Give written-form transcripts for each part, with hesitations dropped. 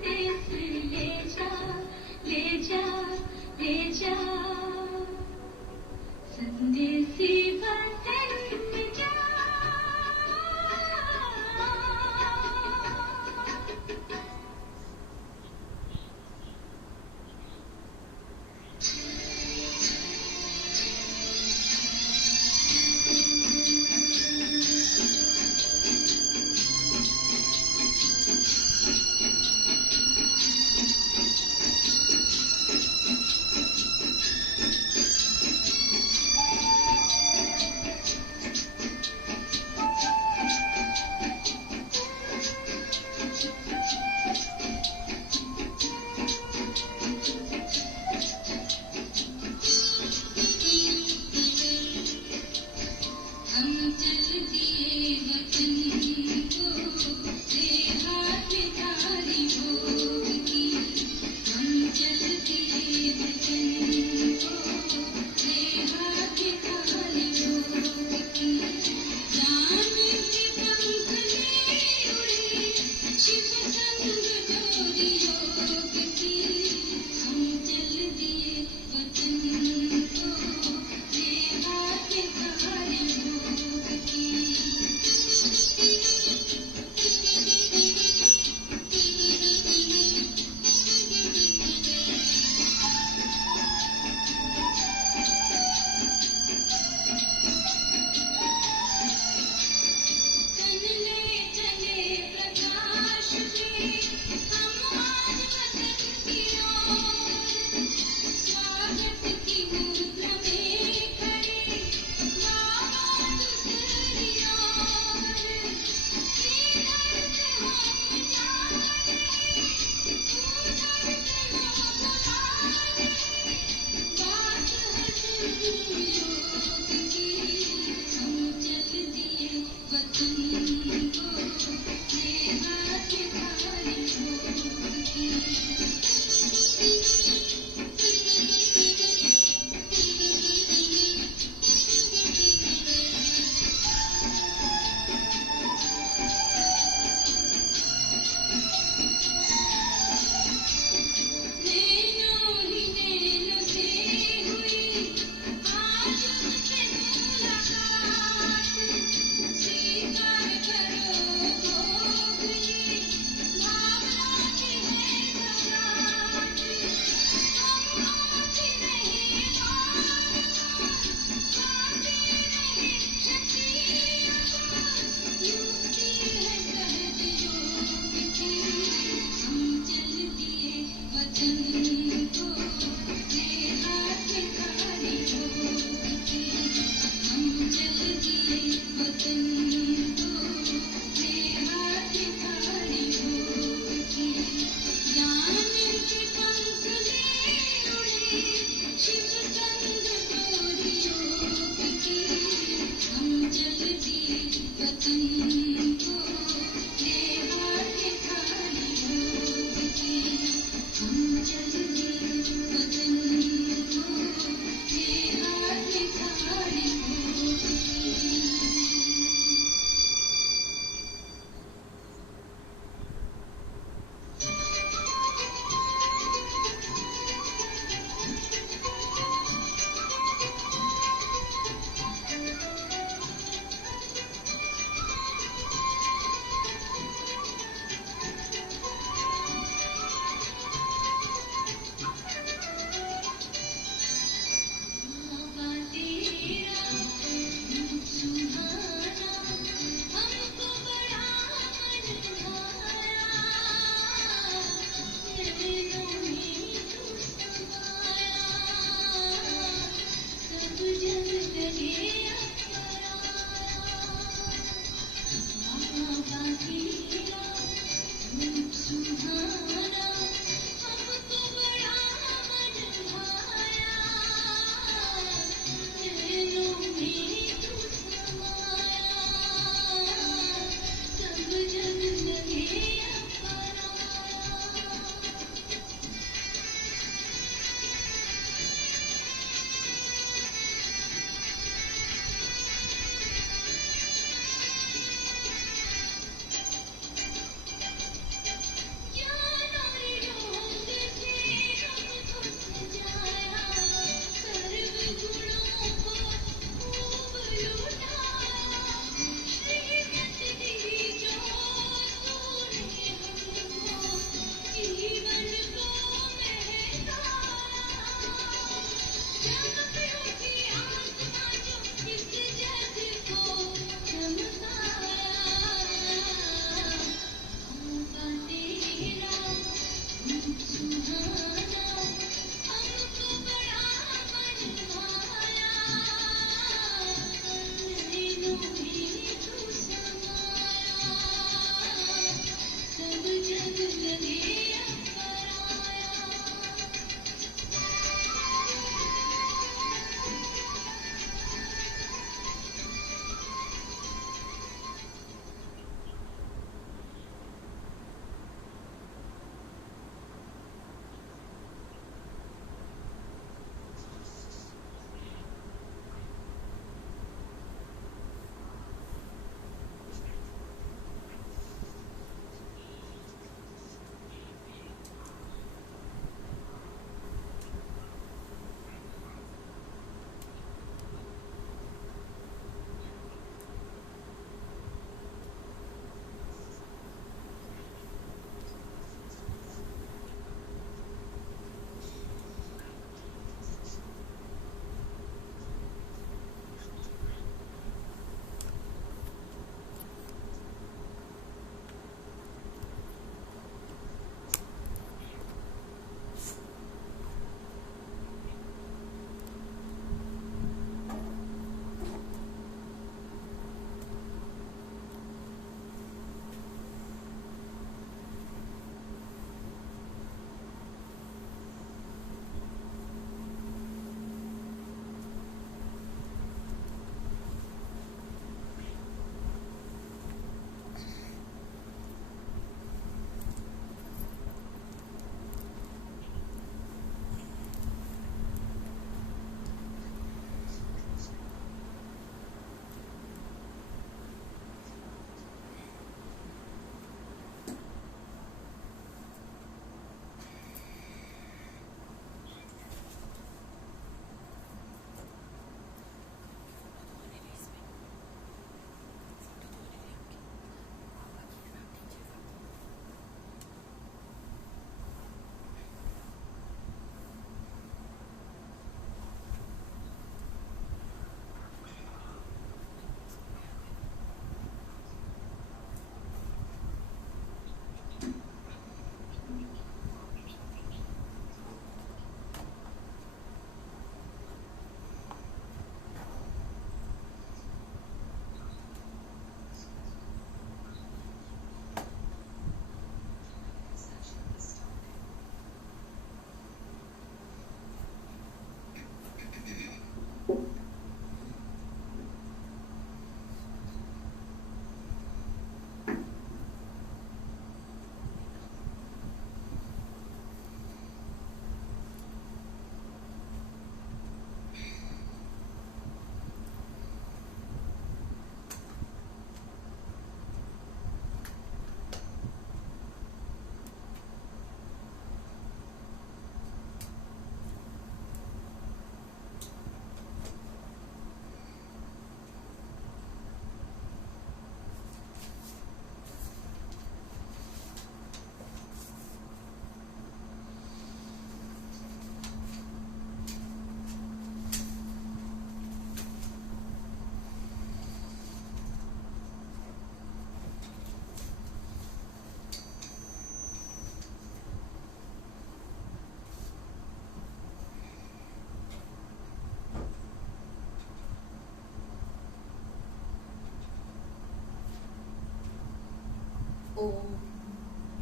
संदेश ले जा, ले जा, ले जा, संदेशी वतन में जा। ओम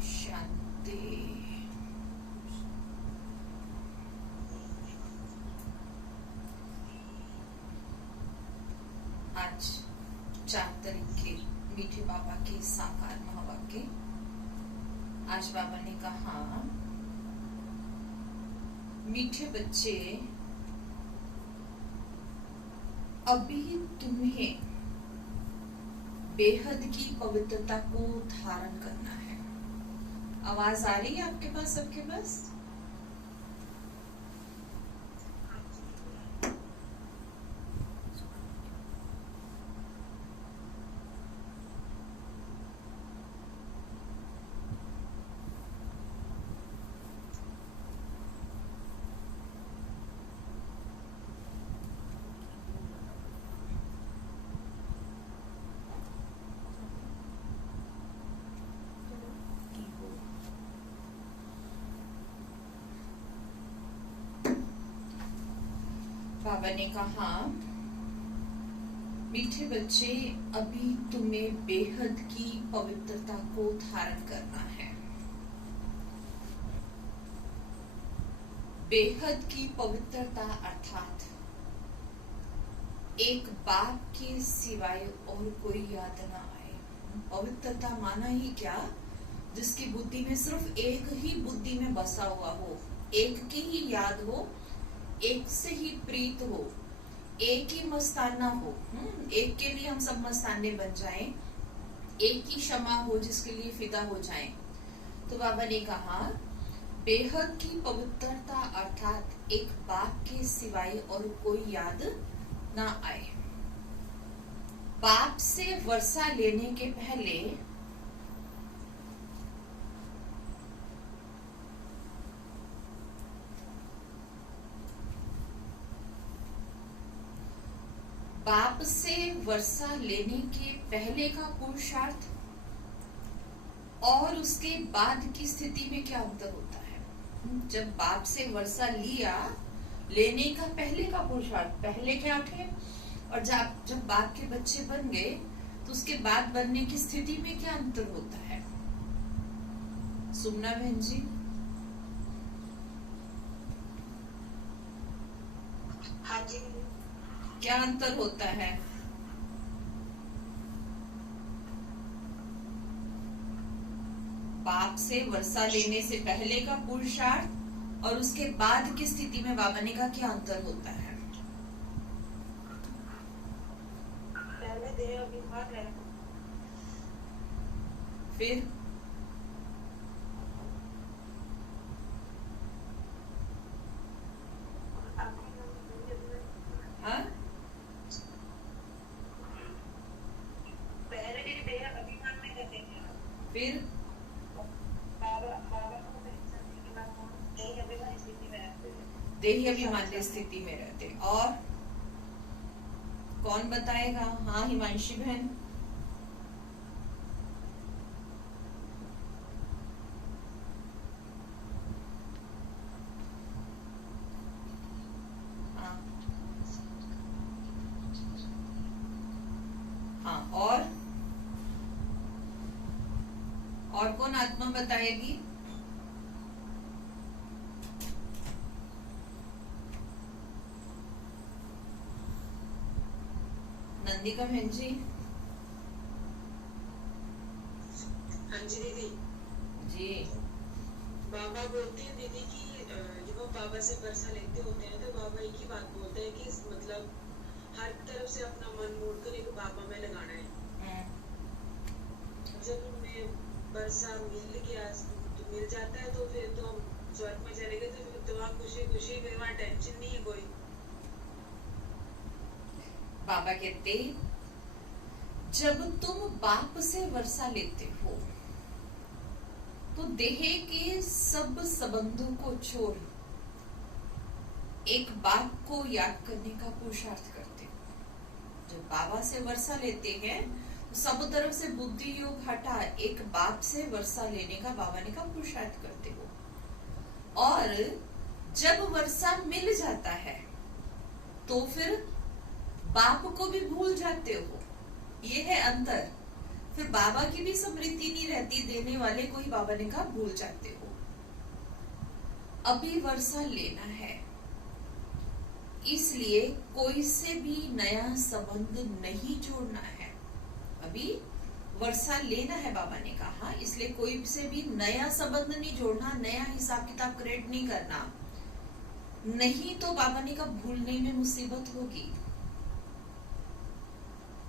शांति। आज 4 तारीख के मीठे बाबा के साकार महावाक्य। आज बाबा ने कहा, मीठे बच्चे, अभी तुम्हें बेहद की पवित्रता को धारण करना है। आवाज आ रही है आपके पास, सबके पास? बाबा ने कहा, मीठे बच्चे, अभी तुम्हें बेहद की पवित्रता को धारण करना है। बेहद की पवित्रता अर्थात एक बाप के सिवाय और कोई याद ना आए। पवित्रता माना ही क्या? जिसकी बुद्धि में सिर्फ एक ही बुद्धि में बसा हुआ हो, एक की ही याद हो, एक से ही प्रीत हो, एक ही मस्ताना हो। एक के लिए हम सब मस्ताने बन जाएं, एक ही क्षमा हो जिसके लिए फिदा हो जाएं। तो बाबा ने कहा, बेहद की पवित्रता अर्थात एक बाप के सिवाय और कोई याद ना आए। बाप से वर्षा लेने के पहले बाप से वर्षा लेने के पहले का पुरुषार्थ और उसके बाद की स्थिति में क्या अंतर होता है? जब बाप से वर्षा लिया, लेने का पहले का पुरुषार्थ, पहले क्या थे, और जब बाप के बच्चे बन गए तो उसके बाद बनने की स्थिति में क्या अंतर होता है? सुमना बहन जी। हाँ जी। क्या अंतर होता है? बाप से वर्षा लेने से पहले का पुरुषार्थ और उसके बाद की स्थिति में बाबा ने कहा क्या अंतर होता है? पहले देह अभिमान है, फिर हाँ, पहले के देह अभिमान में रहते थे, फिर बाबा को पहचानने के बाद हम देह अभिमान स्थिति में रहते थे। देही अभिमान्य स्थिति में रहते। और कौन बताएगा? हाँ, हिमांशी बहन। और कौन आत्मा बताएगी? नंदिका बहन जी। हाँ जी दीदी। जी। बाबा बोलते हैं दीदी कि जब वो बाबा से वर्षा लेते होते हैं तो बाबा एक ही बात बोलते हैं कि मतलब हर तरफ से अपना मन मोड़कर एक बाबा में लगाना है। जब हमें वर्षा मिल जाता है तो फिर तो हम स्वर्ग में चले गए, तो फिर तो वहाँ खुशी खुशी, फिर वहाँ टेंशन नहीं है कोई। बाबा कहते, जब तुम बाप से वर्षा लेते हो तो देह के सब संबंधों को छोड़ एक बाप को याद करने का पुरुषार्थ करते हो। जब बाबा से वर्षा लेते हैं सब तरफ से बुद्धि योग हटा एक बाप से वर्षा लेने का बाबा ने का पुरुषार्थ करते हो। और जब वर्षा मिल जाता है तो फिर बाप को भी भूल जाते हो। ये है अंतर। फिर बाबा की भी स्मृति नहीं रहती देने वाले को ही बाबा ने कहा भूल जाते हो। अभी वर्षा लेना है, इसलिए कोई से भी नया संबंध नहीं जोड़ना है। अभी वर्षा लेना है बाबा ने कहा, इसलिए कोई से भी नया संबंध नहीं जोड़ना, नया हिसाब किताब क्रिएट नहीं करना, नहीं तो बाबा ने कहा भूलने में मुसीबत होगी।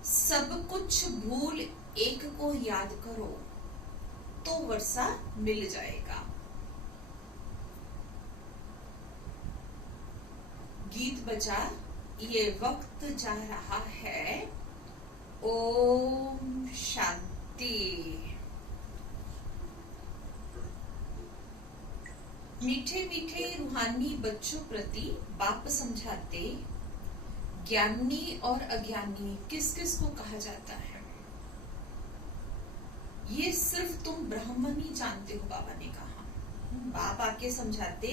सब कुछ भूल एक को याद करो तो वर्षा मिल जाएगा। गीत बजा, ये वक्त जा रहा है। ओम शांति। मीठे मीठे रूहानी बच्चों प्रति बाप समझाते, ज्ञानी और अज्ञानी किस किस को कहा जाता है, ये सिर्फ तुम ब्राह्मण ही जानते हो, बाबा ने कहा। बाप आके समझाते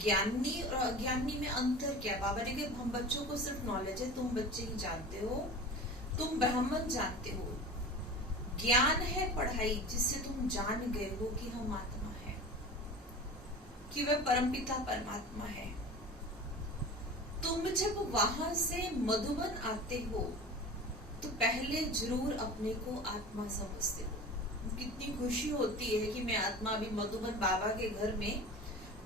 ज्ञानी और अज्ञानी में अंतर क्या। बाबा ने कहा हम बच्चों को सिर्फ नॉलेज है, तुम बच्चे ही जानते हो, तुम ब्राह्मण जानते हो। ज्ञान है पढ़ाई जिससे तुम जान गए हो कि हम आत्मा है, कि वह परमपिता परमात्मा है। तुम जब वहां से मधुबन आते हो तो पहले जरूर अपने को आत्मा समझते हो। कितनी खुशी होती है कि मैं आत्मा अभी मधुबन बाबा के घर में,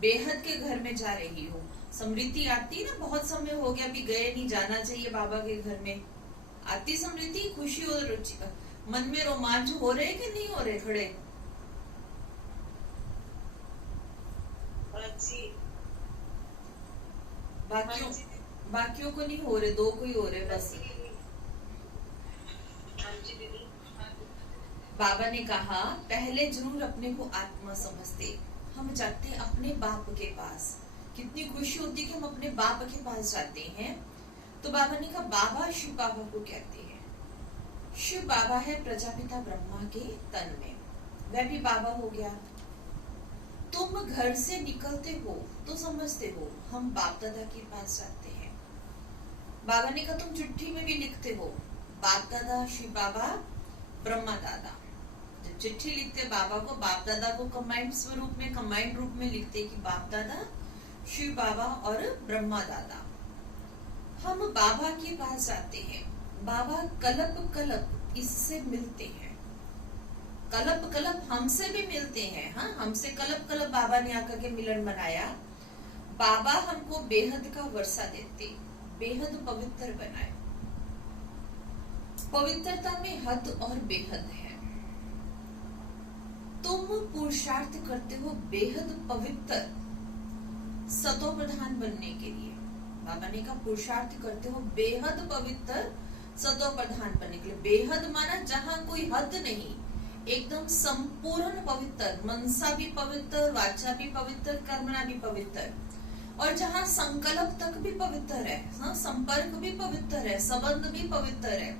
बेहद के घर में जा रही हूँ। स्मृति आती ना, बहुत समय हो गया अभी गए नहीं, जाना चाहिए बाबा के घर में। आती स्मृति, खुशी और मन में रोमांच हो रहे कि नहीं हो रहे खड़े? बाकियों को नहीं हो रहे, दो को ही हो रहे बस। बाबा ने कहा पहले जरूर अपने को आत्मा समझते, हम जाते अपने बाप के पास। कितनी खुशी होती कि हम अपने बाप के पास जाते हैं। तो बाबा ने कहा बाबा शिव बाबा को कहते हैं। शिव बाबा है प्रजापिता ब्रह्मा के तन में, वह भी बाबा हो गया। तुम घर से निकलते हो तो समझते हो हम बाप दादा के पास जाते हैं। बाबा ने कहा तुम चिट्ठी में भी लिखते हो बाप दादा शिव बाबा ब्रह्मा दादा। जब चिट्ठी लिखते बाबा को, बाप दादा को कंबाइंड स्वरूप में, कंबाइंड रूप में लिखते कि बाप दादा शिव बाबा और ब्रह्मा दादा। हम बाबा के पास जाते हैं, बाबा कल्प कल्प इससे मिलते हैं, कल्प कल्प हमसे भी मिलते हैं। हाँ, हमसे कल्प कल्प बाबा ने आकर के मिलन बनाया। बाबा हमको बेहद का वर्षा देते, बेहद पवित्र बनाए। पवित्रता में हद और बेहद है। तुम पुरुषार्थ करते हो बेहद पवित्र सतो प्रधान बनने के लिए। बाबा ने कहा पुरुषार्थ करते हो बेहद पवित्र सतो प्रधान बनने के लिए। बेहद माना जहाँ कोई हद नहीं, एकदम संपूर्ण पवित्र, मनसा भी पवित्र, वाचा भी पवित्र, कर्मणा भी पवित्र, और जहाँ संकल्प तक भी पवित्र है, हाँ, संपर्क भी पवित्र है, संबंध भी पवित्र है।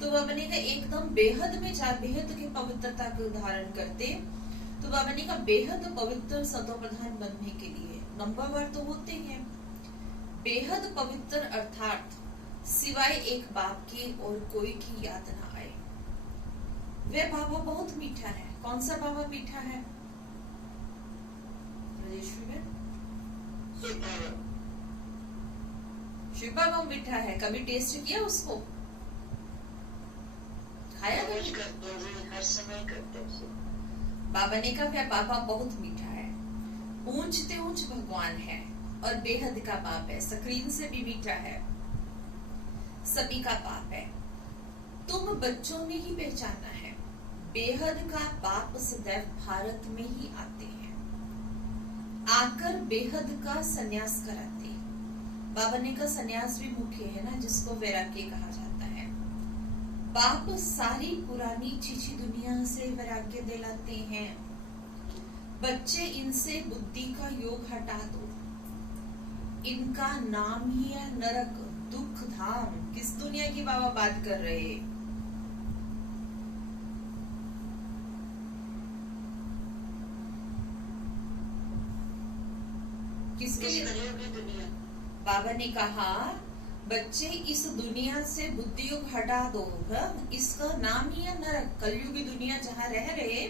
तो बाबा ने कहा एकदम बेहद में जा, बेहद की पवित्रता को धारण करते। तो बाबा ने कहा बेहद पवित्र सतो प्रधान बनने के लिए नंबर तो होते हैं। बेहद पवित्र अर्थात सिवाय एक बाप के और कोई की याद ना आए। वह बाबा बहुत मीठा है। कौन सा बाबा मीठा है? शिव बाबा मीठा है। कभी टेस्ट किया उसको? खाया? हर समय करते हैं। बाबा ने कहा वह बाबा बहुत मीठा है, ऊंचते ऊंच भगवान है और बेहद का बाप है, स्क्रीन से भी मीठा है, सभी का बाप है। तुम बच्चों ने ही पहचाना है, बेहद का बाप सदैव भारत में ही आते हैं, आकर बेहद का सन्यास कराते। बाबा ने कहा सन्यास भी मुख्य है ना, जिसको वैराग्य कहा जाता है। बाप सारी पुरानी चीची दुनिया से वैराग्य दिलाते हैं। बच्चे इनसे बुद्धि का योग हटा दो, इनका नाम ही है नरक, दुख धाम। किस दुनिया की बाबा बात कर रहे हैं? किसके लिए? दुनिया। बाबा ने कहा बच्चे इस दुनिया से बुद्धियुग हटा दो, इसका नाम ही है नरक, कलयुगी दुनिया जहाँ रह रहे।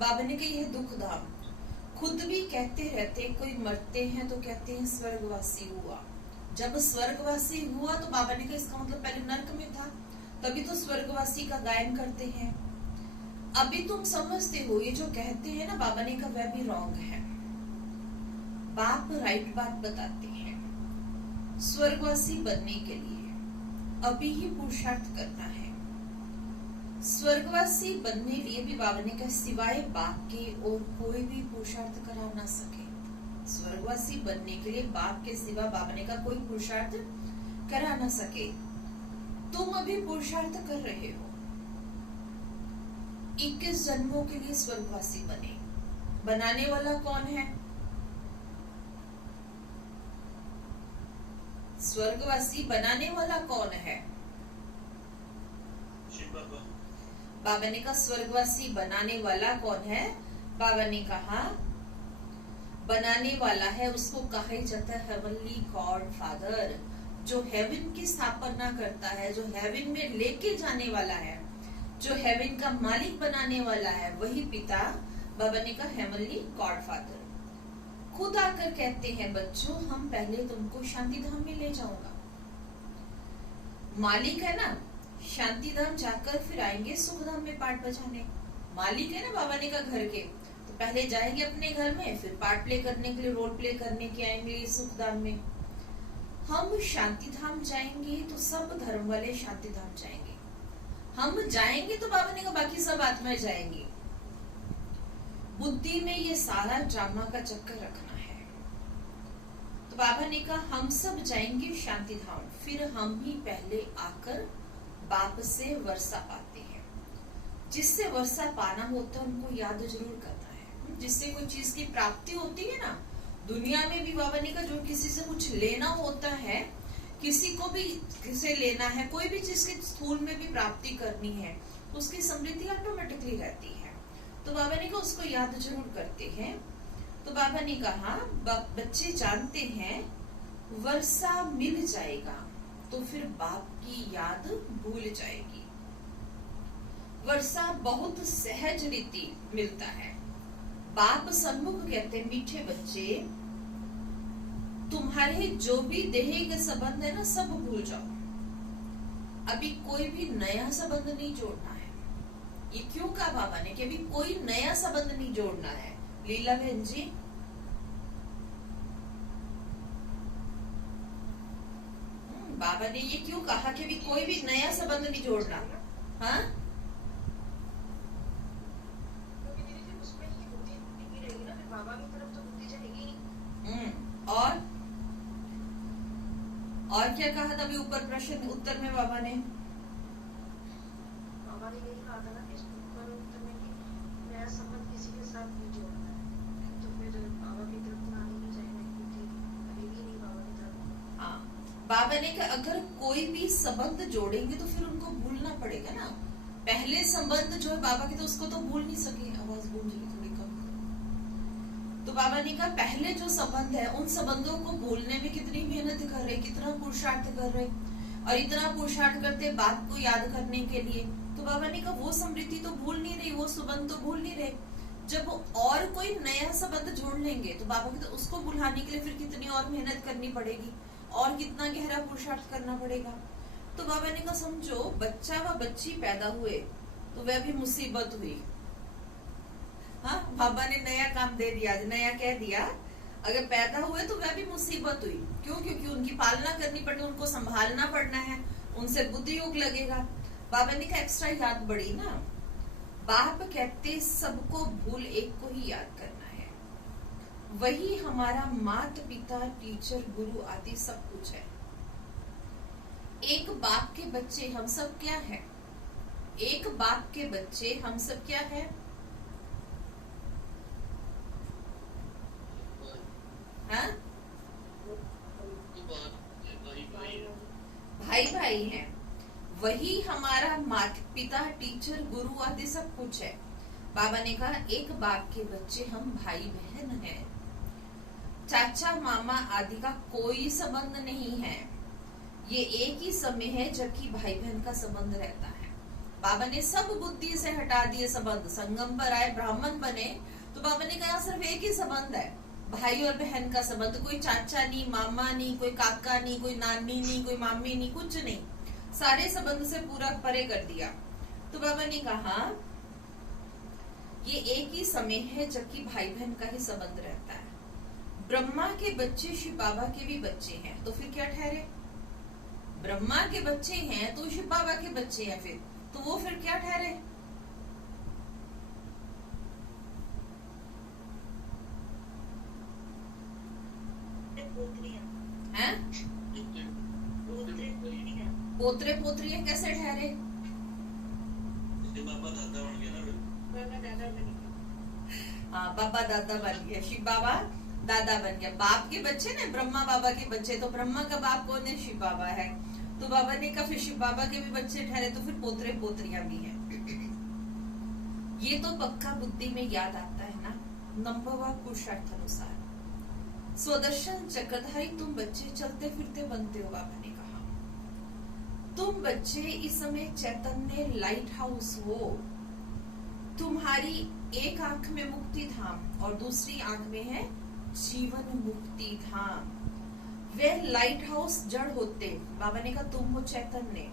बाबा ने कही है दुख धाम। खुद भी कहते रहते, कोई मरते हैं तो कहते हैं स्वर्गवासी हुआ। जब स्वर्गवासी हुआ तो बाबा ने कहा इसका मतलब पहले नरक में था, तभी तो स्वर्गवासी का गायन करते हैं। अभी तुम समझते हो ये जो कहते हैं ना बाबा ने कहा वह भी रॉन्ग है। बाप राइट बात बताते हैं। स्वर्गवासी बनने के लिए अभी ही पुरुषार्थ करना है। स्वर्गवासी बनने लिए भी बाबा ने कहा सिवाय बाप के और कोई भी पुरुषार्थ करा ना सके। स्वर्गवासी बनने के लिए बाप के सिवा बाबा ने कहा कोई पुरुषार्थ करा ना सके। तुम अभी पुरुषार्थ कर रहे हो, 21 जन्मों के लिए स्वर्गवासी बने। बनाने वाला कौन है? स्वर्गवासी बनाने वाला कौन है? बाबा ने कहा स्वर्गवासी बनाने वाला कौन है? बाबा ने कहा बनाने वाला है उसको कहा जाता है हेवनली गॉड फादर, जो हेवन की स्थापना करता है, जो हेवन में लेके जाने वाला है, जो हेवन का मालिक बनाने वाला है, वही पिता। बाबा ने कहा हेवनली गॉड फादर। खुद आकर कहते हैं बच्चों हम पहले तुमको शांति धाम में ले जाऊंगा। मालिक है ना, शांति धाम जाकर फिर आएंगे सुख धाम में पाठ बजाने। मालिक है ना बाबा ने कहा घर के, तो पहले जाएंगे अपने घर में, फिर पार्ट प्ले करने के लिए, रोल प्ले करने के आएंगे सुख धाम में। हम शांति धाम जाएंगे तो सब धर्म वाले शांति धाम जाएंगे। हम जाएंगे तो बाबा ने कहा बाकी सब आत्माएं जाएंगी। बुद्धि में ये सारा ड्रामा का चक्कर रखना है। तो बाबा ने कहा हम सब जाएंगे शांति धाम, फिर हम ही पहले आकर बाप से वर्षा पाते हैं। जिससे वर्षा पाना होता है उनको याद जरूर करना है। जिससे कोई चीज की प्राप्ति होती है ना, दुनिया में भी बाबा ने कहा जो किसी से कुछ लेना होता है, किसी को भी किसे लेना है, कोई भी चीज के स्थूल में भी प्राप्ति करनी है, उसकी समृद्धि ऑटोमेटिकली रहती है। तो बाबा ने कहा उसको याद जरूर करते हैं। तो बाबा ने कहा बच्चे जानते हैं वर्षा मिल जाएगा तो फिर बाप की याद भूल जाएगी। वर्षा बहुत सहज रीति मिलता है। बाप सन्मुख कहते हैं मीठे बच्चे तुम्हारे जो भी देह के संबंध है ना सब भूल जाओ, अभी कोई भी नया संबंध नहीं जोड़ना है। ये क्यों कहा बाबा ने कि अभी कोई नया संबंध नहीं जोड़ना है। लीला बहन जी बाबा ने ये क्यों कहा कि अभी कोई भी नया संबंध नहीं जोड़ना? हाँ और क्या कहा था अभी ऊपर प्रश्न उत्तर में बाबा ने? यही कहा था ना कि ऊपर उत्तर में कि नया संबंध किसी के साथ नहीं जोड़ना है, तो फिर बाबा की तरफ आने नहीं जाएंगे क्योंकि अभी भी नहीं बाबा की तरफ। हाँ बाबा ने कहा अगर कोई भी संबंध जोड़ेंगे तो फिर उनको भूलना पड़ेगा ना। पहले संबंध जो है बाबा के, तो उसको तो भूल नहीं सके। आवाज गूंज रही थोड़ी कम। तो बाबा ने कहा पहले जो संबंध है उन संबंधों को भूलने में कितनी मेहनत कर रहे, कितना पुरुषार्थ कर रहे, और इतना पुरुषार्थ करते बाप को याद करने के लिए। तो बाबा ने कहा वो समृद्धि तो भूल नहीं रही, वो संबंध तो भूल नहीं रहे। जब और कोई नया संबंध जोड़ लेंगे तो बाबा के, तो उसको भुलाने के लिए फिर कितनी और मेहनत करनी पड़ेगी और कितना गहरा पुरुषार्थ करना पड़ेगा। तो बाबा ने कहा समझो बच्चा व बच्ची पैदा हुए तो वह भी मुसीबत हुई। हाँ बाबा ने नया काम दे दिया, नया कह दिया। अगर पैदा हुए तो वह भी मुसीबत हुई। क्यों? क्योंकि उनकी पालना करनी पड़नी, उनको संभालना पड़ना है, उनसे बुद्धि योग लगेगा। बाबा ने कहा एक्स्ट्रा याद बढ़ी ना। बाप कहते सबको भूल एक को ही याद करना है। वही हमारा माता पिता टीचर गुरु आदि सब कुछ है। एक बाप के बच्चे हम सब क्या है? एक बाप के बच्चे हम सब क्या है? हाँ? भाई भाई हैं। वही हमारा माता पिता टीचर गुरु आदि सब कुछ है। बाबा ने कहा एक बाप के बच्चे हम भाई बहन हैं। चाचा मामा आदि का कोई संबंध नहीं है। ये एक ही समय है जबकि भाई बहन का संबंध रहता है। बाबा ने सब बुद्धि से हटा दिए संबंध, संगम पर आए, ब्राह्मण बने, तो बाबा ने कहा सिर्फ एक ही संबंध है, भाई और बहन का संबंध। कोई चाचा नहीं, मामा नहीं, कोई काका नहीं, कोई नानी नहीं, कोई मामी नहीं, कुछ नहीं, सारे संबंध से पूरा परे कर दिया। तो बाबा ने कहा ये एक ही समय है जबकि भाई बहन का ही संबंध रहता है। ब्रह्मा के बच्चे शिव बाबा के भी बच्चे हैं, तो फिर क्या ठहरे? ब्रह्मा के बच्चे हैं तो शिव बाबा के बच्चे हैं, फिर तो वो फिर क्या ठहरे? हैं? पोतरे पोतरियां कैसे ठहरे? बाबा दादा बन गया ना। हाँ, बाबा दादा बन गया, शिव बाबा दादा बन गया। बाप के बच्चे ने ब्रह्मा बाबा के बच्चे, तो ब्रह्मा का बाप कौन है? शिव बाबा है। तो बाबा ने कहा फिर शिव बाबा के भी बच्चे ठहरे, तो फिर पोतरे पोतरियां भी हैं। ये तो पक्का बुद्धि में याद आता है ना। नंबर पुरुषार्थ अनुसार स्वदर्शन चक्रधारी तुम बच्चे चलते फिरते बनते हो। बाबा ने कहा तुम बच्चे इस समय चैतन्य लाइट हाउस हो। तुम्हारी एक आंख में मुक्ति धाम और दूसरी आंख में है जीवन मुक्ति धाम। वे लाइट हाउस जड़ होते। बाबा ने कहा तुम हो चैतन्य,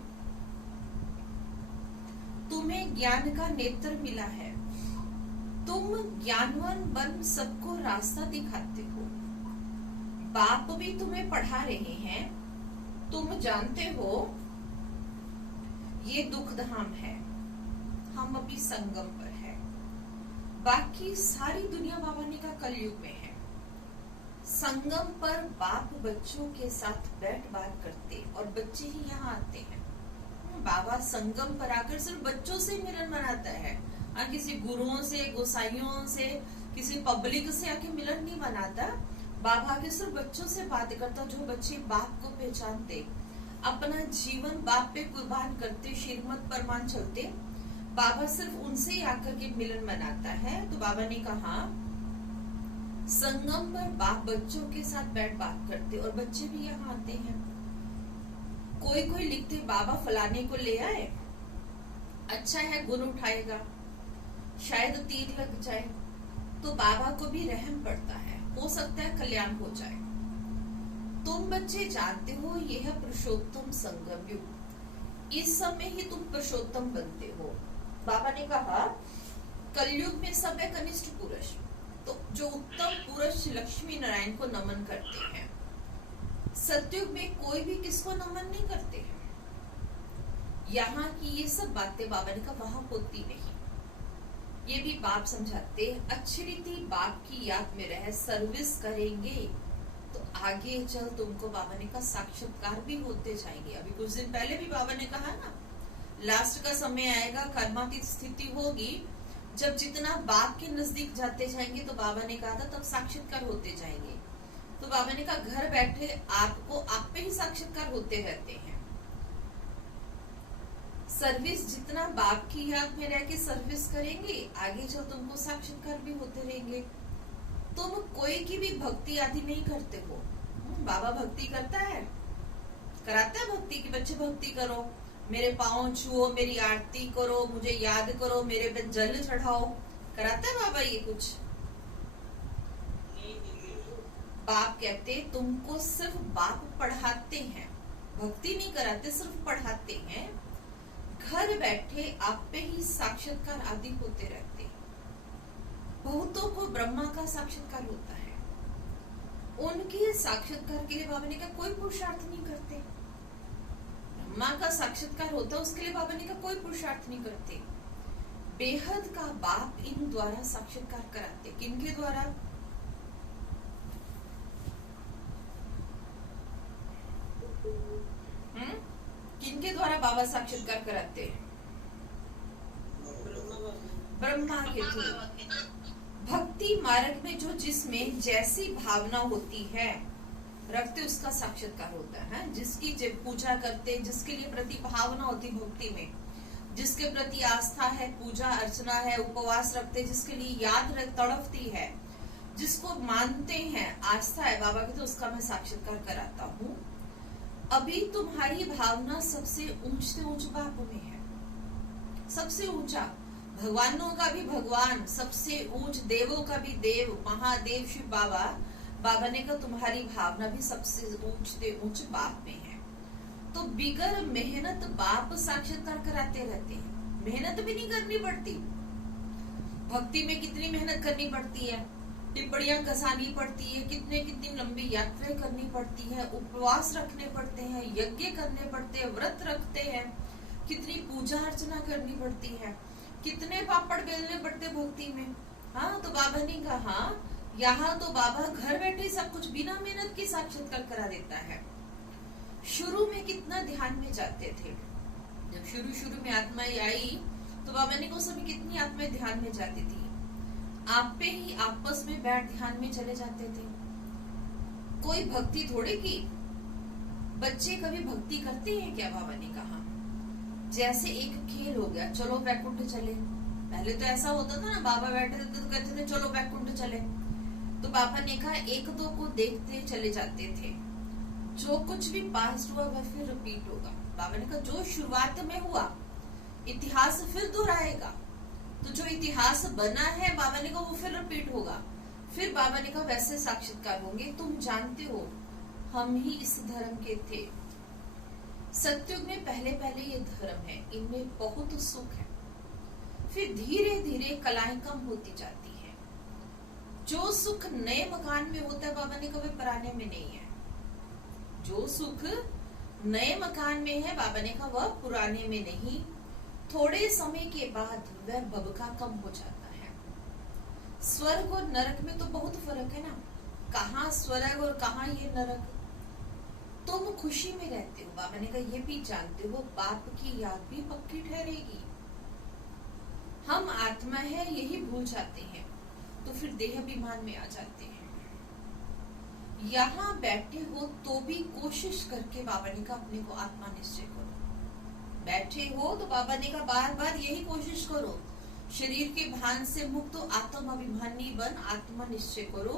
तुम्हें ज्ञान का नेत्र मिला है, तुम ज्ञानवान बन सबको रास्ता दिखाते हो। बाप भी तुम्हें पढ़ा रहे हैं, तुम जानते हो ये दुख धाम है, हम अभी संगम पर है। बाकी सारी दुनिया बाबा ने कहा कलयुग में है। संगम पर बाप बच्चों के साथ बैठ बात करते और बच्चे ही यहाँ आते हैं। बाबा संगम पर आकर सिर्फ बच्चों से मिलन मनाता है, किसी गुरुओं से, गोसाइयों से, किसी पब्लिक से आके मिलन नहीं मनाता। बाबा आके सिर्फ बच्चों से बात करता, जो बच्चे बाप को पहचानते, अपना जीवन बाप पे कुर्बान करते, श्रीमत परमान चलते। बाबा सिर्फ उनसे ही आकर के मिलन मनाता है। तो बाबा ने कहा संगम पर बाप बच्चों के साथ बैठ बात करते और बच्चे भी यहाँ आते हैं। कोई कोई लिखते बाबा फलाने को ले आए, अच्छा है गुण उठाएगा, शायद तीर लग जाए, तो बाबा को भी रहम पड़ता है, हो सकता है कल्याण हो जाए। तुम बच्चे जानते हो यह है पुरुषोत्तम संगम युग, इस समय ही तुम पुरुषोत्तम बनते हो। बाबा ने कहा कलयुग में सब है कनिष्ठ पुरुष, तो जो उत्तम पुरुष लक्ष्मी नारायण को नमन करते हैं। सतयुग में कोई भी किसको नमन नहीं करते हैं। यहाँ की ये सब बातें बाबा ने कहा वहां होती नहीं। ये भी बाप समझाते अच्छी रीति बाप की याद में रह सर्विस करेंगे तो आगे चल तुमको बाबा ने कहा साक्षात्कार भी होते जाएंगे। अभी कुछ दिन पहले भी बाबा ने कहा ना, लास्ट का समय आएगा, कर्मातीत स्थिति होगी, जब जितना बाप के नजदीक जाते जाएंगे, तो बाबा ने कहा था तब साक्षात्कार होते जाएंगे। तो बाबा ने कहा घर बैठे आपको आप पे ही साक्षात्कार होते रहते हैं। सर्विस जितना बाप की याद में रह के सर्विस करेंगे, आगे चल तुमको साक्षात्कार भी होते रहेंगे। तुम कोई की भी भक्ति आदि नहीं करते हो। बाबा भक्ति करता है, कराता है भक्ति की बच्चे भक्ति करो, मेरे पाँव छुओ, मेरी आरती करो, मुझे याद करो, मेरे पे जल चढ़ाओ, कराता है बाबा ये कुछ? बाप कहते तुमको सिर्फ बाप पढ़ाते हैं, भक्ति नहीं कराते, सिर्फ पढ़ाते हैं। घर बैठे आप पे ही साक्षात्कार आदि होते रहते हैं। बहुतों को ब्रह्मा का साक्षात्कार होता है, उनके साक्षात्कार के लिए बाबा ने कहा कोई पुरुषार्थ नहीं करते। ब्रह्मा का साक्षात्कार होता है, उसके लिए बाबा ने कहा कोई पुरुषार्थ नहीं करते। बेहद का बाप इन द्वारा साक्षात्कार कराते। किनके द्वारा? किनके द्वारा बाबा साक्षात्कार कराते हैं? ब्रह्मा के थ्रू। भक्ति मार्ग में जो जिसमें जैसी भावना होती है रखते उसका साक्षात्कार होता है। जिसकी पूजा करते, जिसके लिए प्रति भावना होती भक्ति में, जिसके प्रति आस्था है, पूजा अर्चना है, उपवास रखते, जिसके लिए याद तड़पती है, जिसको मानते हैं, आस्था है बाबा की, तो उसका मैं साक्षात्कार कराता हूँ। अभी तुम्हारी भावना सबसे ऊंच से ऊंच बाप में है, सबसे ऊंचा, भगवानों का भी भगवान, सबसे ऊंच, देवों का भी देव, महादेव शिव बाबा। बाबा ने कहा तुम्हारी भावना भी सबसे ऊंच से ऊंच बाप में है। तो बिगर मेहनत बाप साक्षात्कार कराते रहते हैं, मेहनत भी नहीं करनी पड़ती। भक्ति में कितनी मेहनत करनी पड़ती है, टिप्पणियां कसानी पड़ती है, कितनी लंबी यात्राएं करनी पड़ती है, उपवास रखने पड़ते हैं, यज्ञ करने पड़ते हैं, व्रत रखते हैं, कितनी पूजा अर्चना करनी पड़ती है, कितने पापड़ बेलने पड़ते भक्ति में। हाँ, तो बाबा ने कहा यहाँ तो बाबा घर बैठे सब कुछ बिना मेहनत के साक्षात्कार करा देता है। शुरू में कितना ध्यान में जाते थे, जब शुरू में आत्माएं आई तो बाबा ने को समय कितनी आत्माएं ध्यान में जाती थी, आप पे ही आपस में बैठ ध्यान में चले जाते थे। कोई भक्ति थोड़े की, बच्चे कभी भक्ति करते हैं क्या? बाबा ने कहा जैसे एक खेल हो गया, चलो बैकुंठ चले। पहले तो ऐसा होता था ना, बाबा बैठे थे तो कहते थे चलो बैकुंठ चले। तो बाबा ने कहा एक दो को देखते चले जाते थे, जो कुछ भी पास्ट हुआ वह फिर रिपीट होगा। बाबा ने कहा जो शुरुआत में हुआ इतिहास फिर दोहराएगा, तो जो इतिहास बना है बाबा ने कहा वो फिर रिपीट होगा। फिर बाबा ने कहा वैसे साक्षात्कार होंगे। तुम जानते हो हम ही इस धर्म के थे, सत्युग में पहले ये धर्म है, इनमें बहुत सुख है। फिर धीरे धीरे कलाएं कम होती जाती है। जो सुख नए मकान में होता है बाबा ने कहा पुराने में नहीं है। जो सुख नए मकान में है बाबा ने कहा वह पुराने में नहीं, थोड़े समय के बाद वह भबका कम हो जाता है। स्वर्ग और नरक में तो बहुत फर्क है ना, कहाँ स्वर्ग और कहाँ ये नरक। तुम खुशी में रहते हो, बाबा ने कहा ये भी जानते हो बाप की याद भी पक्की ठहरेगी। हम आत्मा है यही भूल जाते हैं, तो फिर देह अभिमान में आ जाते हैं। यहाँ बैठे हो तो भी कोशिश करके बाबा ने कहा अपने को आत्मा निश्चय करो। बैठे हो तो बाबा ने कहा बार बार यही कोशिश करो, शरीर के भान से मुक्त हो, आत्म अभिमानी बन, आत्मा निश्चय करो,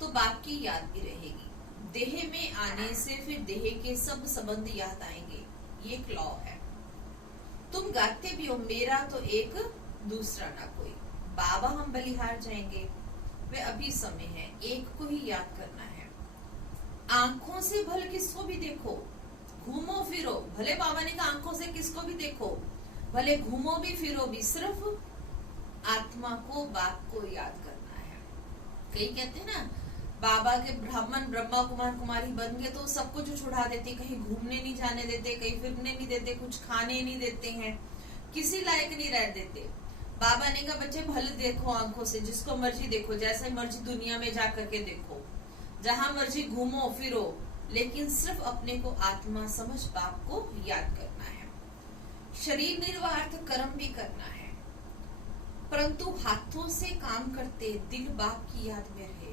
तो बाप की याद भी रहेगी। देह में आने से फिर देह के सब संबंध याद आएंगे, ये एक लॉ है। तुम गाते भी हो मेरा तो एक दूसरा ना कोई, बाबा हम बलिहार जाएंगे, वे अभी समय है, एक को ही याद करना है। आंखों से भले किसको भी देखो, घूमो फिरो, भले बाबा ने कहा आंखों से किसको भी देखो, भले घूमो भी फिरो भी, सिर्फ आत्मा को बाप को याद करना है। कई कहते हैं ना बाबा के ब्राह्मण ब्रह्मा कुमार कुमारी बन गए तो सब कुछ छुड़ा देते, कहीं घूमने नहीं जाने देते, कहीं फिरने नहीं देते, कुछ खाने नहीं देते हैं, किसी लायक नहीं रह देते। बाबा ने कहा बच्चे भले देखो आंखों से, जिसको मर्जी देखो, जैसे मर्जी दुनिया में जा करके देखो, जहां मर्जी घूमो फिरो, लेकिन सिर्फ अपने को आत्मा समझ बाप को याद करना है। शरीर निर्वाह कर्म भी करना है, परंतु हाथों से काम करते दिल बाप की याद में रहे।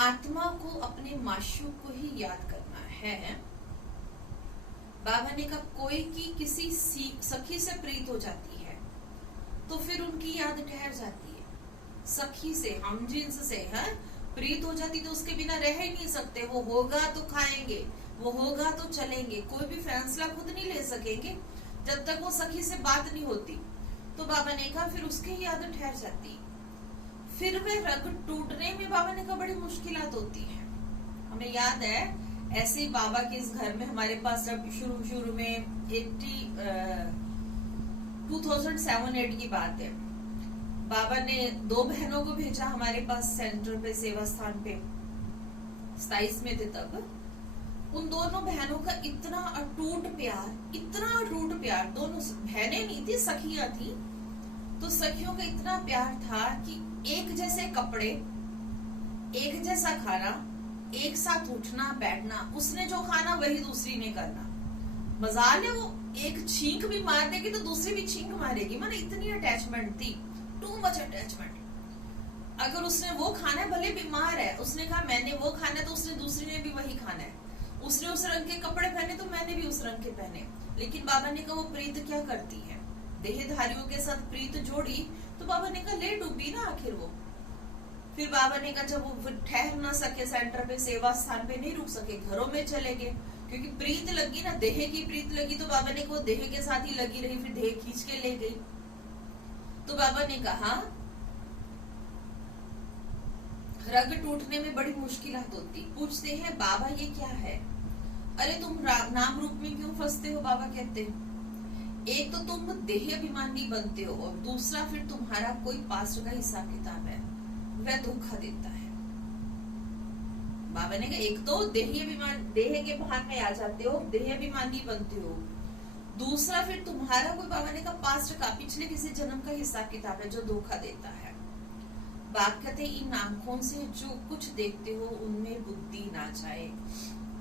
आत्मा को अपने माशूक को ही याद करना है। बाबा ने कहा कोई की किसी सखी से प्रीत हो जाती है तो फिर उनकी याद ठहर जाती है। सखी से, हम जिन्स से है प्रीत हो जाती तो उसके बिना रह ही नहीं सकते। वो होगा तो खाएंगे, वो होगा तो चलेंगे, कोई भी फैसला खुद नहीं ले सकेंगे जब तक वो सखी से बात नहीं होती। तो बाबा ने कहा फिर उसकी याद ठहर जाती, फिर वे रग टूटने में बाबा ने कहा बड़ी मुश्किलात होती है। हमें याद है ऐसे ही बाबा के इस घर में हमारे पास जब शुरू में 2007-8 की बात है, बाबा ने 2 बहनों को भेजा हमारे पास सेंटर पे, सेवा स्थान पे, 27 में थे तब। उन दोनों बहनों का इतना अटूट प्यार, दोनों बहनें नहीं थी, सखियां थी, तो सखियों का इतना प्यार था कि एक जैसे कपड़े, एक जैसा खाना, एक साथ उठना बैठना, उसने जो खाना वही दूसरी ने करना। मजाल है वो एक छींक भी मार देगी तो दूसरी भी छींक मारेगी, माने इतनी अटैचमेंट थी, टू मच अटैचमेंट। अगर उसने वो खाना है, भले बीमार है, उसने कहा मैंने वो खाना है तो उसने दूसरी ने भी वही खाना है। उसने उस रंग के कपड़े पहने तो मैंने भी उस रंग के पहने। लेकिन बाबा ने कहा वो प्रीत क्या करती है, देहधारियों के साथ प्रीत जोड़ी तो बाबा ने कहा ले डूबी ना आखिर वो। फिर बाबा ने कहा जब वो ठहर ना सके सेंटर पे, सेवा स्थान पे नहीं रुक सके, घरों में चले गए, क्योंकि प्रीत लगी ना, देह की प्रीत लगी, तो बाबा ने कहा देह के साथ ही लगी रही, फिर देह खींच के ले गई। तो बाबा ने कहा रग टूटने में बड़ी मुश्किलात होती। पूछते हैं बाबा ये क्या है? अरे तुम नाम रूप में क्यों फंसते हो? बाबा कहते हैं एक तो तुम देह अभिमानी बनते हो, और दूसरा फिर तुम्हारा कोई पास्ट का हिसाब किताब है, वह धोखा देता है। बाबा ने कहा एक तो देह के भान में आ जाते हो, देह अभिमानी बनते हो, दूसरा फिर तुम्हारा कोई, बाबा ने कहा पास्ट का, पिछले किसी जन्म का हिसाब किताब है जो धोखा देता है। बात कहते इन आंखों से जो कुछ देखते हो उनमें बुद्धि ना जाए।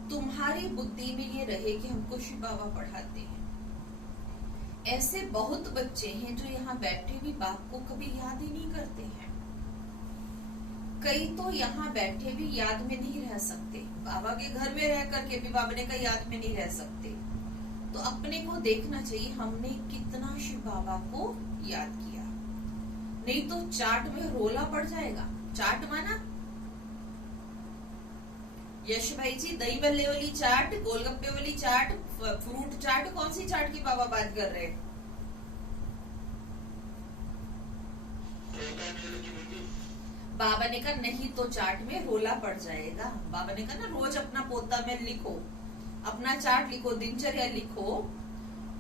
तुम्हारी बुद्धि में ये रहे कि हमको शिव बाबा पढ़ाते हैं। ऐसे बहुत बच्चे हैं जो यहाँ बैठे भी बाप को कभी याद ही नहीं करते हैं। कई तो यहाँ बैठे भी याद में नहीं रह सकते, बाबा के घर में रह करके भी बाबा ने कहा याद में नहीं रह सकते। तो अपने को देखना चाहिए हमने कितना शिव बाबा को याद किया, नहीं तो चाट में रोला पड़ जाएगा। चाट माना यश भाई जी, दही भल्ले वाली चाट, गोलगप्पे वाली चाट, फ्रूट चाट, कौन सी चाट की बाबा बात कर रहे हैं? बाबा ने कहा नहीं तो चाट में रोला पड़ जाएगा। बाबा ने कहा ना रोज अपना पोता में लिखो, अपना चार्ट लिखो, दिनचर्या लिखो।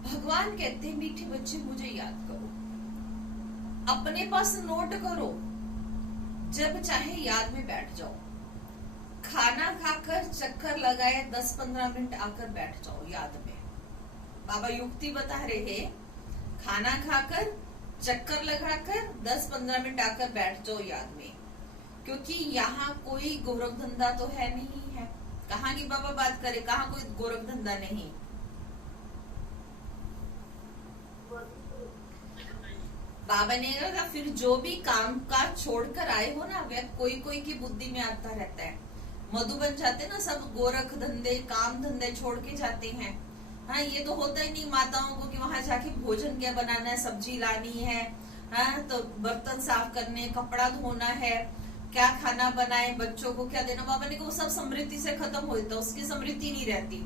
भगवान कहते हैं मीठे बच्चे मुझे याद करो, अपने पास नोट करो, जब चाहे याद में बैठ जाओ। खाना खाकर चक्कर लगाए 10-15 मिनट आकर बैठ जाओ याद में। बाबा युक्ति बता रहे हैं खाना खाकर चक्कर लगाकर 10-15 मिनट आकर बैठ जाओ याद में, क्योंकि यहाँ कोई गोरख धंधा तो है नहीं है। कहाँ की बाबा बात करे, कहाँ कोई गोरख धंधा नहीं। बाबा ने कहा फिर जो भी काम काज छोड़कर आए हो ना, वह कोई कोई की बुद्धि में आता रहता है। मधु बन जाते ना सब, गोरख धंधे काम धंधे छोड़ के जाते हैं। हाँ ये तो होता ही नहीं माताओं को कि वहां जाके भोजन क्या बनाना है, सब्जी लानी है, हाँ तो बर्तन साफ करने, कपड़ा धोना है, क्या खाना बनाए, बच्चों को क्या देना। बाबा ने कहा वो सब समृद्धि से खत्म हो जाता, उसकी समृद्धि नहीं रहती,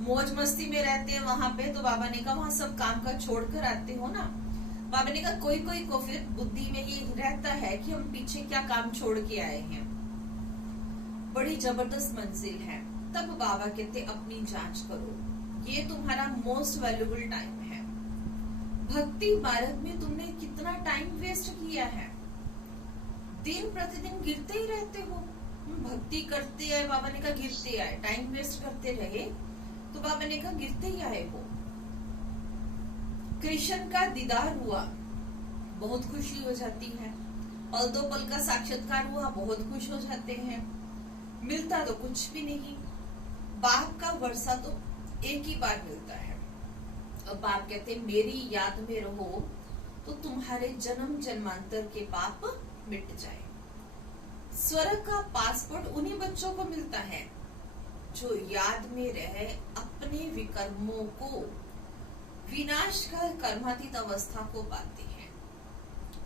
मौज मस्ती में रहते हैं वहां पे। तो बाबा ने कहा वहां सब काम का छोड़ कर आते हो ना। बाबा ने कहा कोई कोई को फिर बुद्धि में ये रहता है कि हम पीछे क्या काम छोड़ के आए हैं, बड़ी जबरदस्त मंजिल है। तब बाबा कहते अपनी जांच करो, ये तुम्हारा मोस्ट वैल्यूबल टाइम है। भक्ति मार्ग में तुमने कितना टाइम वेस्ट किया है, दिन प्रतिदिन गिरते ही रहते हो। भक्ति करते आए, बाबा ने कहा गिरते आए, टाइम वेस्ट करते रहे तो बाबा ने कहा गिरते ही आए हो। कृष्ण का दीदार हुआ, बहुत खुशी हो जाती है। पल दो पल का साक्षात्कार हुआ, बहुत खुश हो जाते हैं। मिलता तो कुछ भी नहीं, बाप का वर्षा तो एक ही बार मिलता है। अब बाप कहते मेरी याद में रहो तो तुम्हारे जन्म जन्मांतर के पाप मिट जाए। स्वर्ग का पासपोर्ट उन्हीं बच्चों को मिलता है जो याद में रहे, अपने विकर्मों को विनाश कर कर्मातीत अवस्था को पाते हैं।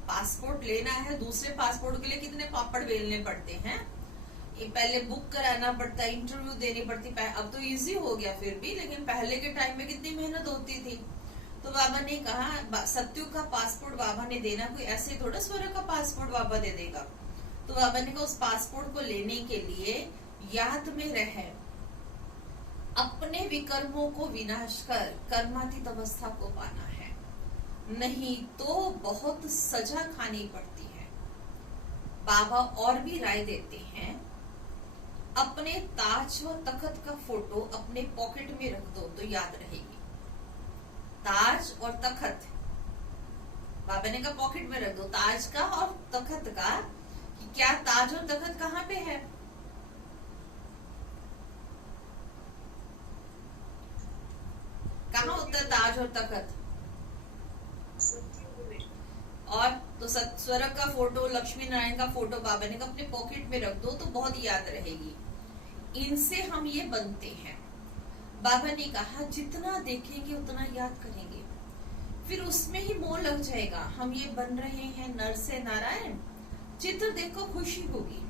पासपोर्ट लेना है, दूसरे पासपोर्ट के लिए कितने पापड़ बेलने पड़ते हैं, ये पहले बुक कराना पड़ता है, इंटरव्यू देनी पड़ती। अब तो इजी हो गया फिर भी, लेकिन पहले के टाइम में कितनी मेहनत होती थी। तो बाबा ने कहा सत्यु का पासपोर्ट बाबा ने देना, कोई ऐसे थोड़ा स्वर्ग का पासपोर्ट बाबा दे देगा। तो बाबा ने कहा उस पासपोर्ट को लेने के लिए याद में रहे, अपने विकर्मों को विनाश कर कर्मातीत अवस्था को पाना है, नहीं तो बहुत सजा खानी पड़ती है। बाबा और भी राय देते हैं, अपने ताज व तख्त का फोटो अपने पॉकेट में रख दो तो याद रहेगी। ताज और तख्त, बाबा ने कहा पॉकेट में रख दो ताज का और तख्त का। कि क्या ताज और तख्त कहाँ पे है? कहाँ होता है ताज और तख्त? और तो स्वर्ग का फोटो, लक्ष्मी नारायण का फोटो बाबा ने कहा अपने पॉकेट में रख दो तो बहुत याद रहेगी। इनसे हम ये बनते हैं। बाबा ने कहा जितना देखेंगे उतना याद करेंगे, फिर उसमें ही मोह लग जाएगा। हम ये बन रहे हैं नर से नारायण, चित्र देखो, खुशी होगी,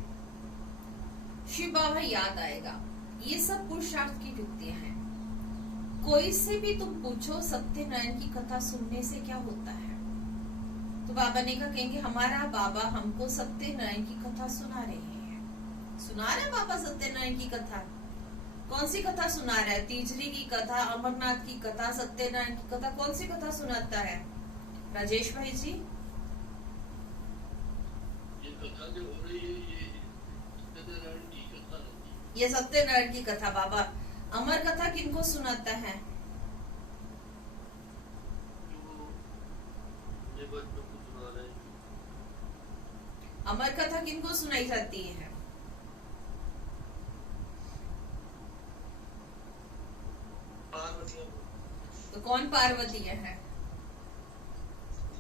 शिव बाबा याद आएगा। ये सब पुरुषार्थ की युक्तियां हैं। कोई से भी तुम पूछो सत्यनारायण की कथा सुनने से क्या होता है, तो बाबा ने कहा, कहेंगे हमारा बाबा हमको सत्यनारायण की कथा सुना रहे हैं। सुना रहे बाबा सत्यनारायण की कथा। कौन सी कथा सुना रहा है? तीजरी की कथा, अमरनाथ की कथा, सत्यनारायण की कथा, कौन सी कथा सुनाता है राजेश भाई जी? ये कथा जो हो रही है ये सत्यनारायण की कथा नहीं, ये सत्यनारायण की कथा। बाबा अमर कथा किनको सुनाता है? जो ये बच्चों को सुना रहे हैं। अमर कथा किनको सुनाई जाती है? पार्वतियों को। तो कौन पार्वती है?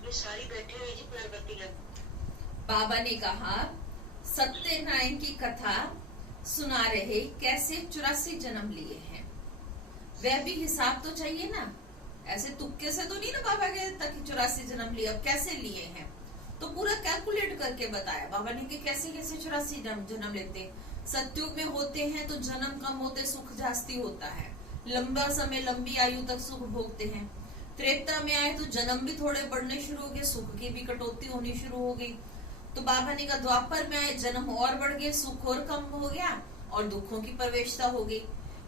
ये सारी बैठी हुई जी पार्वती है। बाबा ने कहा सत्यनारायण की कथा सुना रहे, कैसे 84 जन्म लिए हैं। वह भी हिसाब तो चाहिए ना, ऐसे तुक्के से तो नहीं ना बाबा के तक 84 जन्म लिए। अब कैसे लिए हैं तो पूरा कैलकुलेट करके बताया बाबा ने कि कैसे कैसे 84 जन्म लेते। सतयुग में होते हैं तो जन्म कम होते, सुख जास्ती होता है, लंबा समय लंबी आयु तक सुख भोगते हैं। त्रेता में आए तो जन्म भी थोड़े बढ़ने शुरू हो गए, सुख की भी कटौती होनी शुरू हो गई। तो बाबा ने कहा द्वापर में आए जन्म और बढ़ गए, सुख और कम हो गया और दुखों की प्रवेशता हो गई।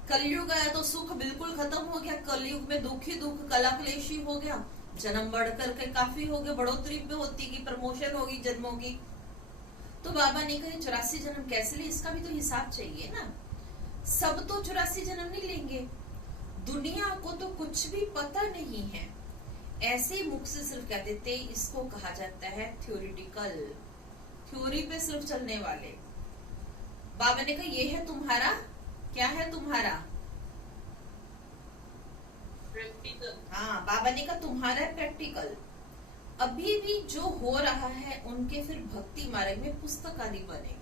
कलयुग आया तो सुख बिल्कुल खत्म हो गया, कलयुग में दुख ही दुख, कला क्लेशी हो गया, जन्म बढ़ करके काफी हो गए, बढ़ोतरी में होती की, प्रमोशन होगी जन्मों की। तो बाबा ने कहा 84 जन्म कैसे लिए, इसका भी तो हिसाब चाहिए ना। सब तो 84 जन्म नहीं लेंगे, दुनिया को तो कुछ भी पता नहीं है, ऐसे मुख से सिर्फ कह देते, इसको कहा जाता है थ्योरिटिकल, थ्योरी पे सिर्फ चलने वाले। बाबा ने कहा ये है तुम्हारा, क्या है तुम्हारा? प्रैक्टिकल। हाँ, बाबा ने कहा तुम्हारा प्रैक्टिकल। अभी भी जो हो रहा है उनके फिर भक्ति मार्ग में पुस्तक आदि बनेंगे।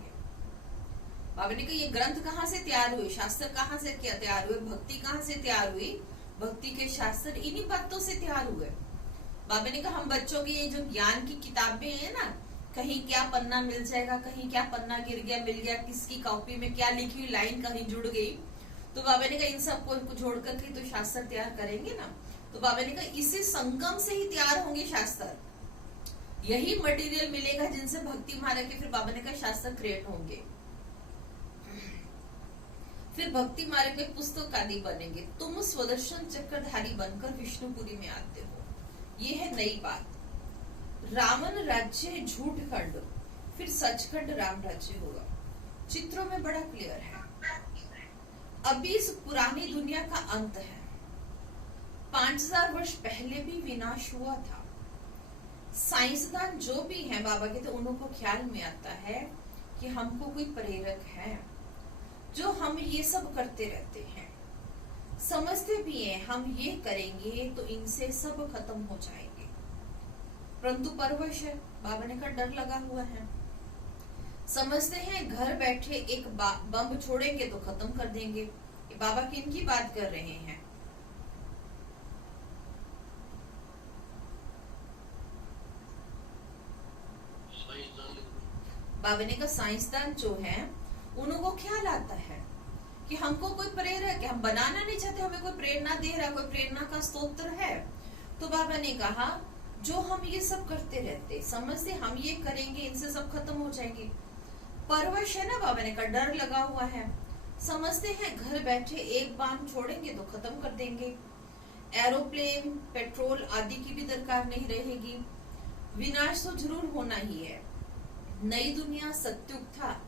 बाबा ने कहा ये ग्रंथ कहाँ से तैयार हुए, शास्त्र कहाँ से क्या तैयार हुए, भक्ति कहाँ से तैयार हुई, भक्ति के शास्त्र इन्हीं बातों से तैयार हुए। बाबा ने कहा हम बच्चों की ये जो ज्ञान की किताबें हैं ना, कहीं क्या पन्ना मिल जाएगा, कहीं क्या पन्ना गिर गया, मिल गया, किसकी कॉपी में क्या लिखी हुई लाइन कहीं जुड़ गई, तो बाबा ने कहा इन सबको जोड़ करके तो शास्त्र तैयार करेंगे ना। तो बाबा ने कहा इसी संगम से ही तैयार होंगे शास्त्र, यही मटेरियल मिलेगा जिनसे भक्ति मार्ग के फिर बाबा ने कहा शास्त्र क्रिएट होंगे, फिर भक्ति मार्ग में पुस्तक आदि बनेंगे। तुम स्वदर्शन चक्रधारी बनकर विष्णुपुरी में आते हो, ये है नई बात। रावण राज्य झूठ खंड, फिर सचखंड राम राज्य होगा। चित्रों में बड़ा क्लियर है। अभी इस पुरानी दुनिया का अंत है। 5000 वर्ष पहले भी विनाश हुआ था। साइंसदान जो भी हैं बाबा के, तो उनको ख्याल में आता है कि हमको कोई प्रेरक है जो हम ये सब करते रहते हैं, समझते भी हैं हम ये करेंगे तो इनसे सब खत्म हो जाएंगे, परंतु परवश है। बाबा ने कहा डर लगा हुआ है। समझते हैं घर बैठे एक बम छोड़ेंगे तो खत्म कर देंगे। ये बाबा किनकी बात कर रहे हैं? बाबा ने कहा साइंसदान जो है उनको ख्याल आता है कि हमको कोई प्रेरक है, हम बनाना नहीं चाहते, हमें कोई प्रेरणा दे रहा, कोई प्रेरणा का स्तोत्र है। तो बाबा ने कहा जो हम ये सब करते रहते, समझते हम ये करेंगे इनसे सब खत्म हो जाएंगे, परवश है ना। बाबा ने कहा डर लगा हुआ है। समझते हैं घर बैठे एक बम छोड़ेंगे तो खत्म कर देंगे, एरोप्लेन पेट्रोल आदि की भी दरकार नहीं रहेगी, विनाश तो जरूर होना ही है। नई दुनिया सत्युग था,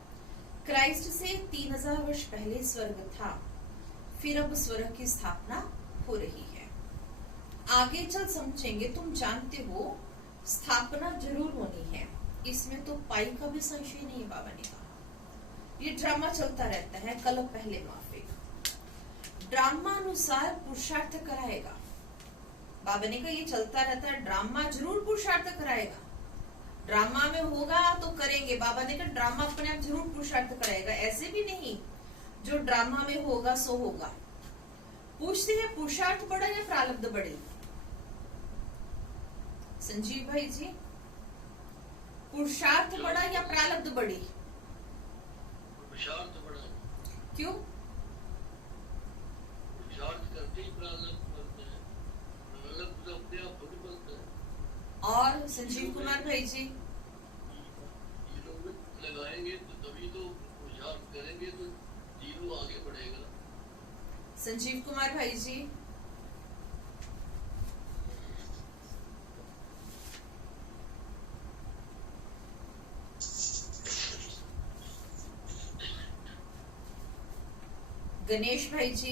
क्राइस्ट से 3000 वर्ष पहले स्वर्ग था, फिर अब स्वर्ग की स्थापना हो रही है। आगे चल समझेंगे, तुम जानते हो स्थापना जरूर होनी है, इसमें तो पाई का भी संशय नहीं है। बाबा ने कहा ये ड्रामा चलता रहता है, कल पहले माफी, ड्रामा अनुसार पुरुषार्थ कराएगा। बाबा ने कहा ये चलता रहता है, ड्रामा जरूर पुरुषार्थ कराएगा, ड्रामा में होगा तो करेंगे। बाबा ने कहा ड्रामा अपने आप जरूर पुरुषार्थ कराएगा, ऐसे भी नहीं जो ड्रामा में होगा सो होगा। पूछते हैं पुरुषार्थ बढ़े या प्रारब्ध बढ़े? संजीव भाई जी पुरुषार्थ बड़ा या प्रारब्ध बड़ी? पुरुषार्थ बड़ा है। क्यों? पुरुषार्थ करते ही प्रारब्ध बनते हैं, प्रारब्ध तो अपने आप खुद बनता है। और संजीव कुमार भाई जी? ये लोग लगाएंगे तो तभी तो पुरुषार्थ करेंगे तो जीरो आगे बढ़ेगा। संजीव कुमार भाई जी? गणेश भाई जी?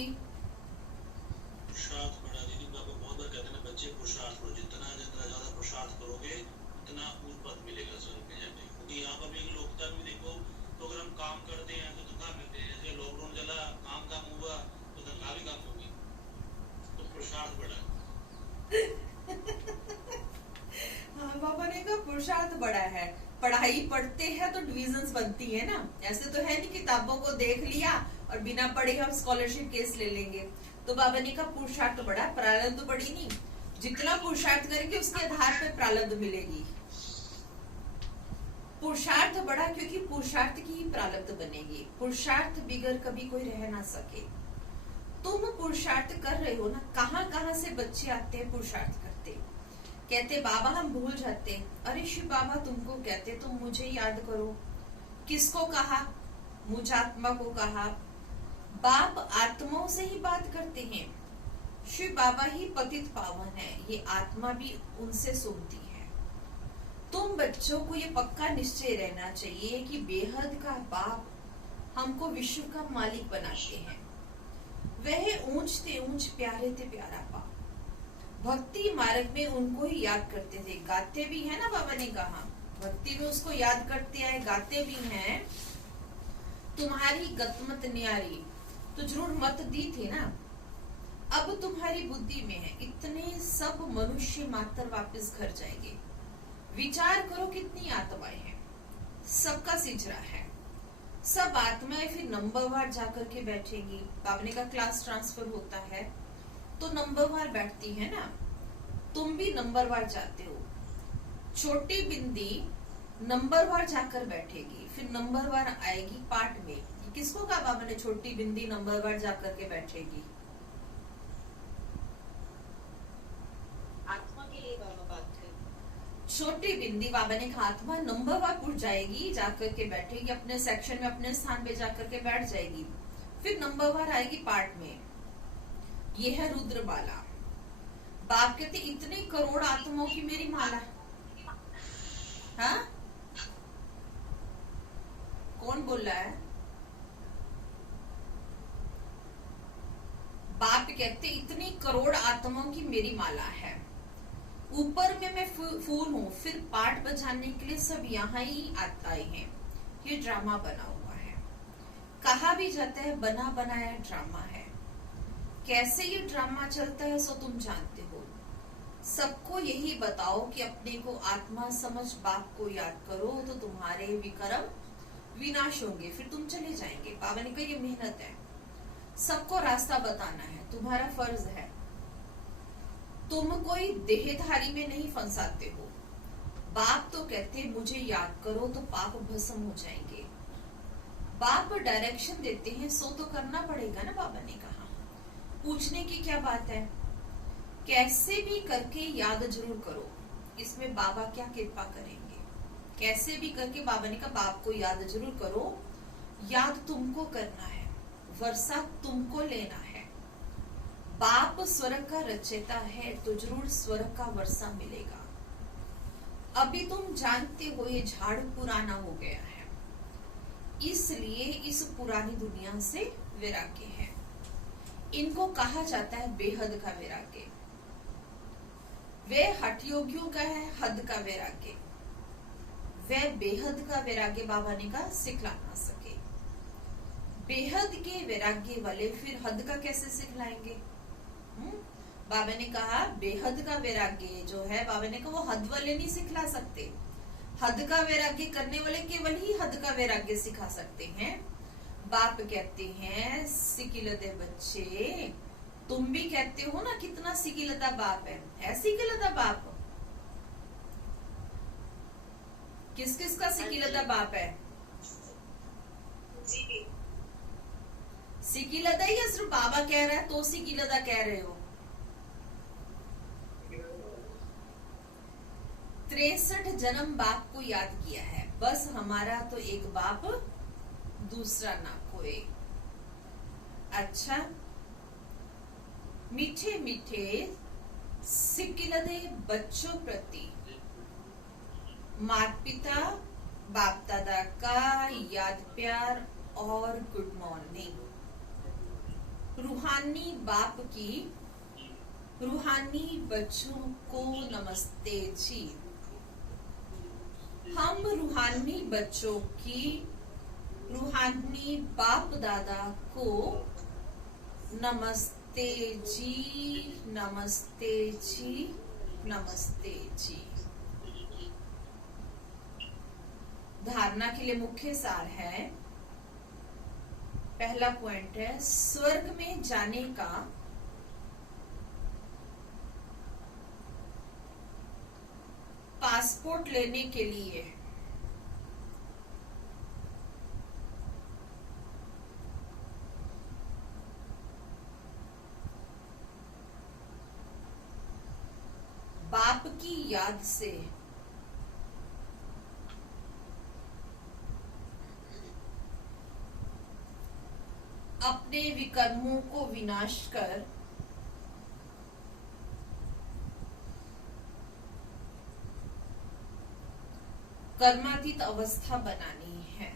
पुरुषार्थ बड़ा दीदी, बाबा बहुत बार कहते हैं ना, बच्चे पुरुषार्थ करो, जितना जितना ज्यादा पुरुषार्थ करोगे उतना ऊपर पद मिलेगा स्वर्ग में जाके। क्योंकि यहाँ पर भी लोकता में देखो तो अगर हम काम करते हैं तो तनख्वाह मिलते हैं, जैसे लॉकडाउन चला काम हुआ तो तनख्वाह भी कम होगी, तो पुरुषार्थ बड़ा हाँ, बाबा ने कहा पुरुषार्थ बड़ा है। पढ़ाई पढ़ते हैं तो डिविजन्स बनती है ना, ऐसे तो है नहीं किताबों को देख लिया और बिना पढ़े हम स्कॉलरशिप केस ले लेंगे। तो बाबा ने कहा पुरुषार्थ बड़ा, प्रारब्ध बड़ी नहीं। जितना पुरुषार्थ करेंगे उसके आधार पर प्रारब्ध मिलेगी। पुरुषार्थ बड़ा क्योंकि पुरुषार्थ की ही प्रारब्ध बनेगी। पुरुषार्थ बिगर कभी कोई रह ना सके। तुम पुरुषार्थ कर रहे हो ना, कहाँ कहाँ से बच्चे आते हैं पुरुषार्थ करते, कहते बाबा हम भूल जाते। अरे शिव बाबा तुमको कहते तुम मुझे याद करो। किसको कहा? मुझ आत्मा को कहा। बाप आत्माओं से ही बात करते हैं। शिव बाबा ही पतित पावन है, ये आत्मा भी उनसे सुनती है। तुम बच्चों को ये पक्का निश्चय रहना चाहिए कि बेहद का बाप हमको विश्व का मालिक बनाते हैं। वह ऊंच ते ऊंच, प्यारे ते प्यारा बाप। भक्ति मार्ग में उनको ही याद करते थे, गाते भी है ना, बाबा ने कहा भक्ति में उसको याद करते आए, गाते भी हैं। तुम्हारी गतमत न्यारी, तो जरूर मत दी थी ना, अब तुम्हारी बुद्धि में है। इतने सब मनुष्य मात्र वापस घर जाएंगे। विचार करो कितनी आत्माएं हैं, सबका सिजरा है। सब आत्माएं फिर नंबरवार जाकर के बैठेंगी। बाबा ने कहा क्लास ट्रांसफर होता है तो नंबरवार बैठती है ना, तुम भी नंबरवार जाते हो। छोटी बिंदी नंबरवार जाकर बैठेगी, फिर नंबरवार आएगी पाठ में। किसको कहा बाबा ने छोटी बिंदी नंबरवार जाकर के बैठेगी? आत्मा के लिए बाबा बात कर। छोटी बिंदी बाबा ने कहा आत्मा नंबरवार उठ जाएगी, जाकर के बैठेगी अपने सेक्शन में, अपने स्थान पे जाकर के बैठ जाएगी। फिर नंबरवार आएगी पाठ में। ये है रुद्रमाला। बाप कहते इतने करोड़ आत्माओं की मेरी माला है। हाँ, कौन बोल रहा है? बाप कहते इतनी करोड़ आत्माओं की मेरी माला है। ऊपर में मैं फूल हूँ, फिर पाठ बजाने के लिए सब यहाँ ही आए हैं। ये ड्रामा बना हुआ है। कहा भी जाता है बना बनाया ड्रामा है। कैसे ये ड्रामा चलता है सो तुम जानते हो। सबको यही बताओ कि अपने को आत्मा समझ बाप को याद करो तो तुम्हारे विकर्म विनाश होंगे, फिर तुम चले जाएंगे। बाबा ने कहा ये मेहनत है, सबको रास्ता बताना है, तुम्हारा फर्ज है। तुम कोई देहधारी में नहीं फंसाते हो। बाप तो कहते मुझे याद करो तो पाप भस्म हो जाएंगे। बाप डायरेक्शन देते हैं सो तो करना पड़ेगा ना। बाबा ने कहा पूछने की क्या बात है, कैसे भी करके याद जरूर करो। इसमें बाबा क्या कृपा करेंगे। कैसे भी करके बाबा ने कहा बाप को याद जरूर करो। याद तुमको करना है, वर्षा तुमको लेना है। बाप स्वर्ग का रचयिता है तो जरूर स्वर्ग का वर्षा मिलेगा। अभी तुम जानते हो ये झाड़ पुराना हो गया है, इसलिए इस पुरानी दुनिया से वैराग्य है। इनको कहा जाता है बेहद का वैराग्य। वे हठ योगियों का है हद का वैराग्य। वे बेहद का वैराग्य बाबा ने कहा सिखला ना सके। बेहद के वैराग्य वाले फिर हद का कैसे सिखलाएंगे? बाबा ने कहा बेहद का वैराग्य जो है, बाबा ने कहा वो हद वाले नहीं सिखला सकते। हद का वैराग्य करने वाले केवल ही हद का वैराग्य सिखा सकते हैं। बाप कहते हैं सिकिलते बच्चे, तुम भी कहते हो ना कितना सिकिलता बाप है सिकिलता बाप। किस किस का सिकिलता बाप है? जी सिकिलता या सिर्फ बाबा कह रहा है तो सिकिलता कह रहे हो? 63 जन्म बाप को याद किया है, बस हमारा तो एक बाप दूसरा ना कोई। अच्छा, मीठे मीठे सिकिलदे बच्चों प्रति माता पिता बाप दादा का याद प्यार और गुड मॉर्निंग। रूहानी बाप की रूहानी बच्चों को नमस्ते जी। हम रूहानी बच्चों की रूहानी बाप दादा को नमस्ते जी, नमस्ते जी, नमस्ते जी। धारणा के लिए मुख्य सार है, पहला पॉइंट है स्वर्ग में जाने का पासपोर्ट लेने के लिए बाप की याद से अपने विकर्मों को विनाश कर कर्मातीत अवस्था बनानी है।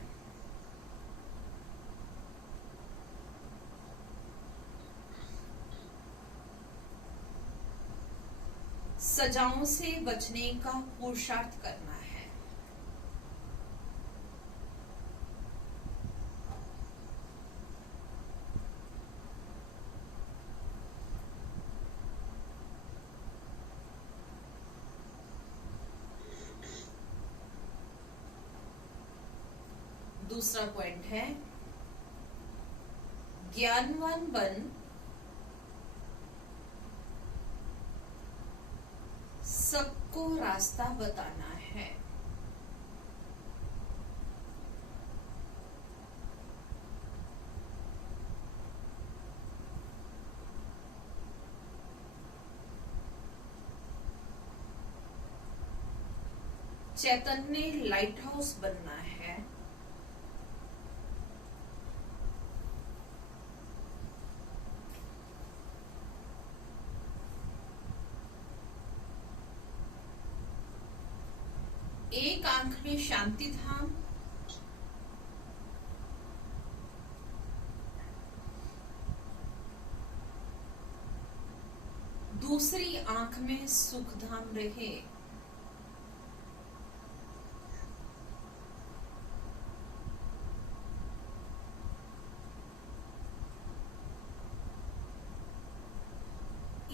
सजाओं से बचने का पुरुषार्थ करना है। दूसरा पॉइंट है ज्ञानवान बन सबको रास्ता बताना है। चैतन्य लाइट हाउस बनना है। एक आंख में शांति धाम, दूसरी आंख में सुख धाम रहे।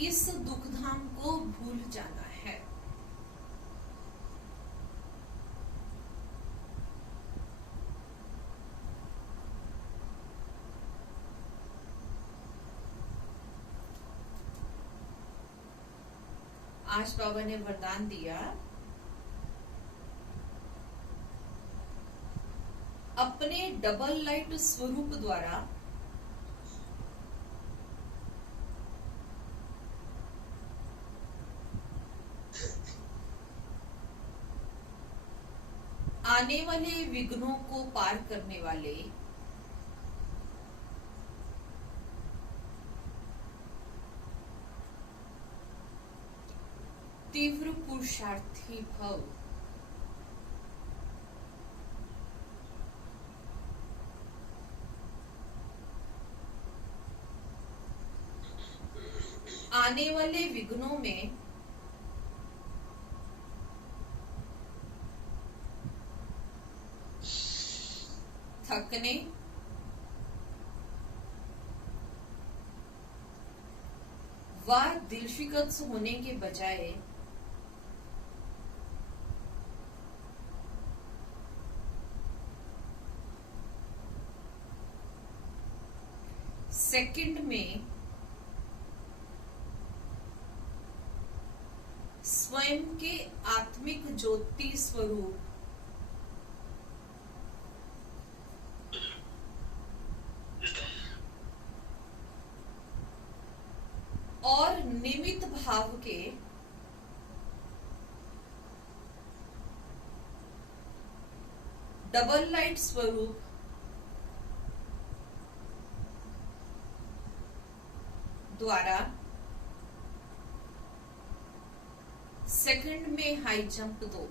इस दुख धाम को भूल जाना है। आज बाबा ने वरदान दिया, अपने डबल लाइट स्वरूप द्वारा आने वाले विघ्नों को पार करने वाले तीव्र पुरुषार्थी भव। आने वाले विघ्नों में थकने, व दिलशिकस्त होने के बजाय सेकंड में स्वयं के आत्मिक ज्योति स्वरूप भाव के डबल लाइट स्वरूप द्वारा सेकंड में हाई जंप दो।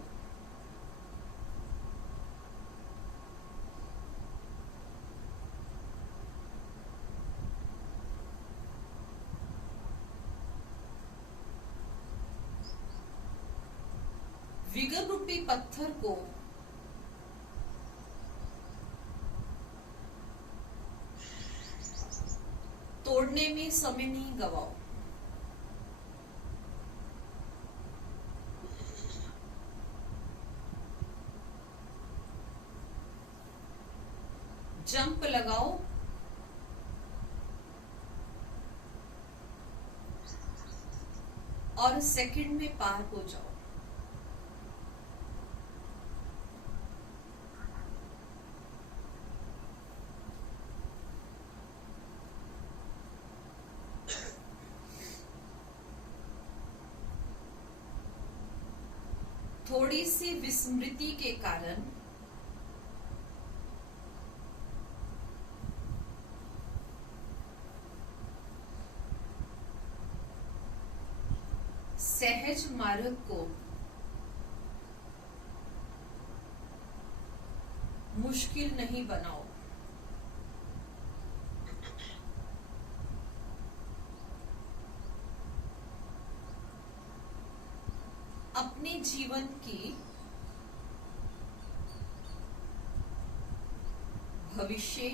विगर रूपी पत्थर को तोड़ने में समय नहीं गवाओ। जंप लगाओ और सेकंड में पार हो जाओ। थोड़ी सी विस्मृति के कारण सहज मार्ग को मुश्किल नहीं बनाओ। अपने जीवन की भविष्य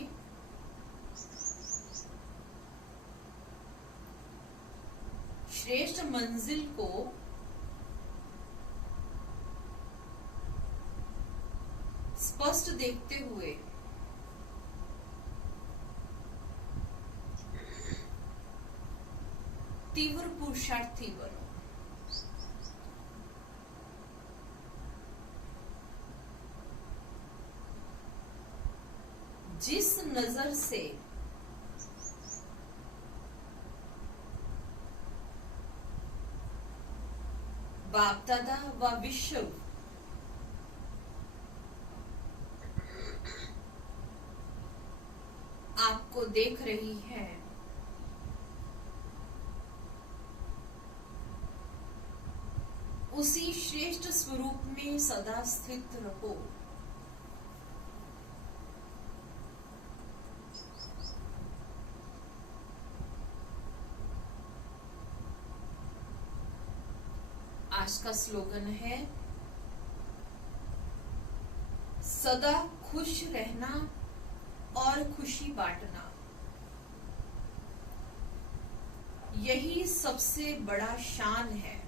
श्रेष्ठ मंजिल को स्पष्ट देखते हुए तीव्र पुरुषार्थी बनो। जिस नजर से बाप दादा व विश्व आपको देख रही है, उसी श्रेष्ठ स्वरूप में सदा स्थित रहो। आज का स्लोगन है सदा खुश रहना और खुशी बांटना। यही सबसे बड़ा शान है।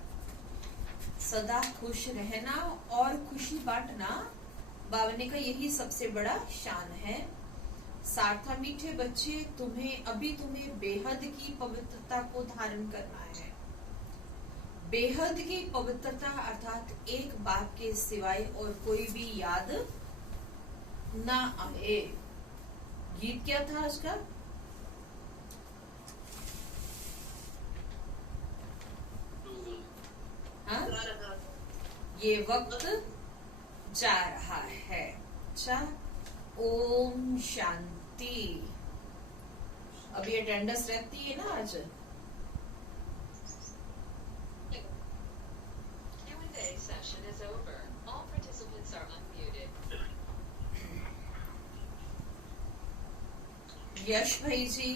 सदा खुश रहना और खुशी बांटना बाबा ने कहा यही सबसे बड़ा शान है। सार्था मीठे बच्चे, तुम्हें बेहद की पवित्रता को धारण करना है। बेहद की पवित्रता अर्थात एक बाप के सिवाय और कोई भी याद ना आए। गीत क्या था आज का? हाँ? ये वक्त जा रहा है। अच्छा, ओम शांति। अभी अटेंडेंस रहती है ना आज? Q&A session is over. All participants are unmuted. यश भाई जी